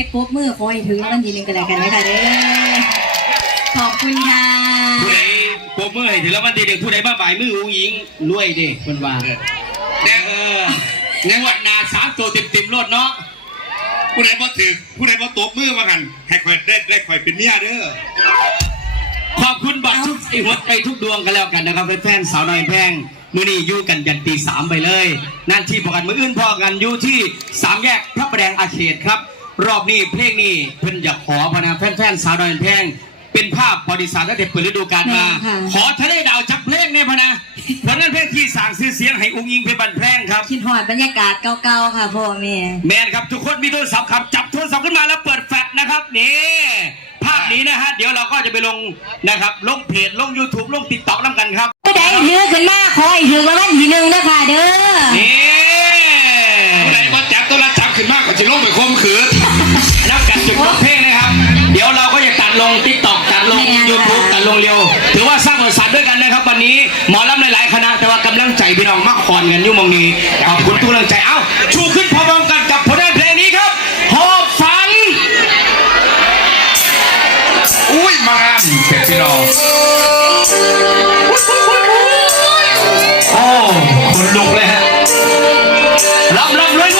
นะคะผู้ใดปรบมือขอให้ถึงรางวัลที่หนึ่งกันเลยกันนะคะเด้อขอบคุณค่ะผู้ใดโปรบมือให้ถือแล้วมันดีเด็กผู้ใดบ้าบ่ายมืออุ้งอิงรวยเด้คนว่าแต่เออในวันนาสามตัวเต็มๆรถเนาะผู้ใดบ่ถือผู้ใดบ่ตบมือมากันให้คอยได้ได้คอยเป็นเมียเด้อ ขอบคุณบัตรทุกไอหัวไปทุกดวงกันแล้วกันนะครับแฟนๆสาวน้อยแพงมือนี้อยู่กันยันตีสามไปเลย นั่นที่พอกันมืออื่นพอกันอยู่ที่สามแยกพระประแดงอาเขตครับ รอบนี้เพลงนี้เพิ่นอยากขอพะนะแฟนๆสาวน้อยแพงเป็นภาพประวัติศาสตร์ตั้งแต่เปิดฤดูกาลมาขอทะเลดาวจักเพลงเนี่ยพะนะผลงานเพลงที่สร้างชื่อเสียงให้องค์อิงเพชรบันแพงครับ คิดหอดบรรยากาศเก่าๆค่ะพ่อแม่ แมนครับทุกคนมีโทรศัพท์ครับจับโทรศัพท์ขึ้นมาแล้วเปิดแฟลชนะครับนี่ภาพนี้นะฮะเดี๋ยวเราก็จะไปลงนะครับลงเพจลง YouTube ลงติ๊กต็อกน้ำกันครับ ผู้ใดถือขึ้นมาขอให้ถึงรางวัลที่หนึ่งนะคะเด้อ นี่ มองนี้ขอบคุณทุกกำลังใจ เอ้า ชูขึ้นพร้อมๆกันกับผลงานเพลงนี้ครับหอบฝัน อุ้ยมางามเสร็จพี่น้องโอ้คนลุกเลยฮะรับรับรวย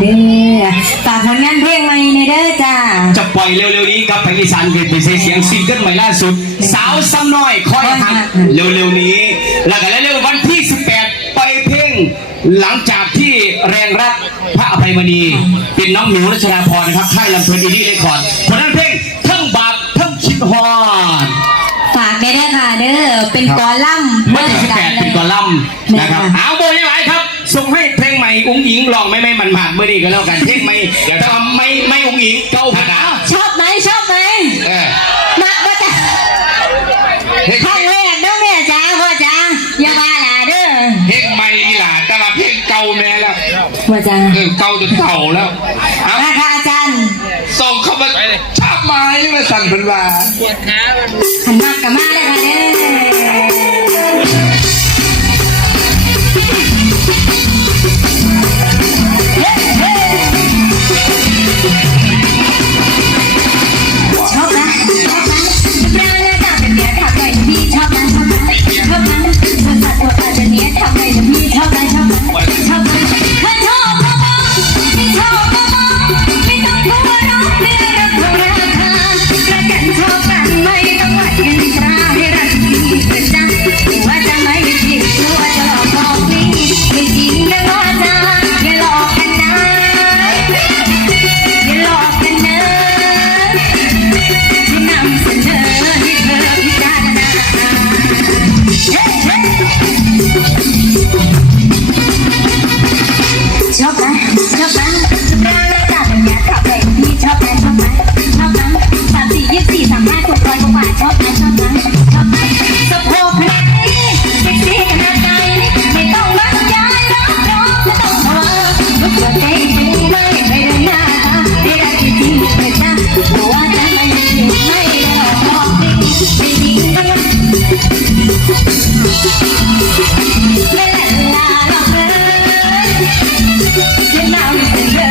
เด้อฝากผลงานเพลงใหม่ในเด้อจ้าจะปล่อยเร็วๆนี้ครับเพลงอีสานเกิดเป็นเสียงซิงเกิลใหม่ล่าสุด สาวซ้ำน้อยคอยทักเร็วๆนี้ แล้วก็เร็วๆวันที่ 18 ไปเพลงหลังจากที่แรงรักพระอภัยมณี เป็นน้องหนูรัชดาพรนะครับค่ายลำเพลินดีดีเลยก่อนผลงานเพลงทั้งบาปทั้งชิดฮอนฝากได้ด้วยค่ะเด้อเป็นกอลัมเมื่อที่18เป็นกอลัมนะครับเอาโบยไหวครับส่งให้ ไม่อุ้งอิงลองไม่ไม่มันผ่านเมื่อดีก็แล้วกันเพลงไม่เดี๋ยวทำไม่ไม่อุ้งอิงเก้าพันาชอบไหมชอบไหมเออมามาจ้ะข้องแม่น้องแม่จ้าพ่อจ้าอย่ามาหล่าเด้อเพลงไม่นี่หละแต่ว่าเพลงเก่าแม่ละวพ่อจ้าเออเก่าจนเก่าแล้วเาะค่ะอาจารย์ส่งเข้ามาชอบไหมมาสั่นเป็นว่าหันมากกับมาเลยค่ะเด้อ Yeah.